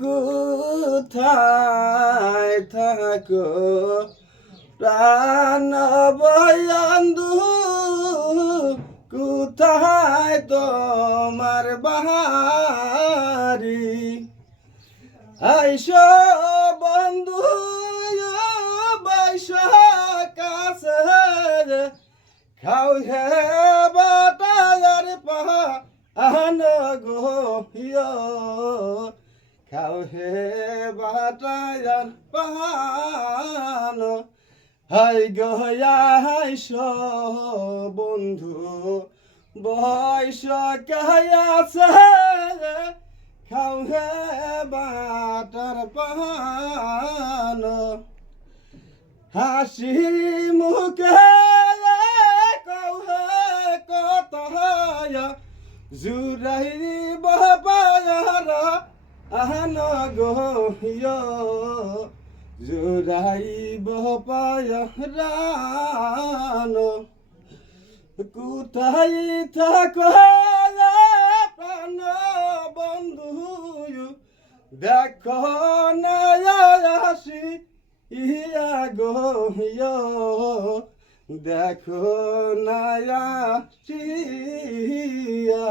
কোথায় থাকো প্রাণ বন্ধু, কোথায় তোমার বাড়ি? আইসো বন্ধু বাইশ কাছে খাও হে বাটার পাহান গো খাও হে বাটার পাহান। হাই গয়াইস বন্ধু বয়স কাছে খাও হে বাটার পাহান। হাসি মুখে কও হে কথা জুরাই বাবার আহন গো জুরাই বাবার। কোথায় থাকো প্রাণ বন্ধু, দেখো না আসি ইয়া গো দেখো না আসিয়া।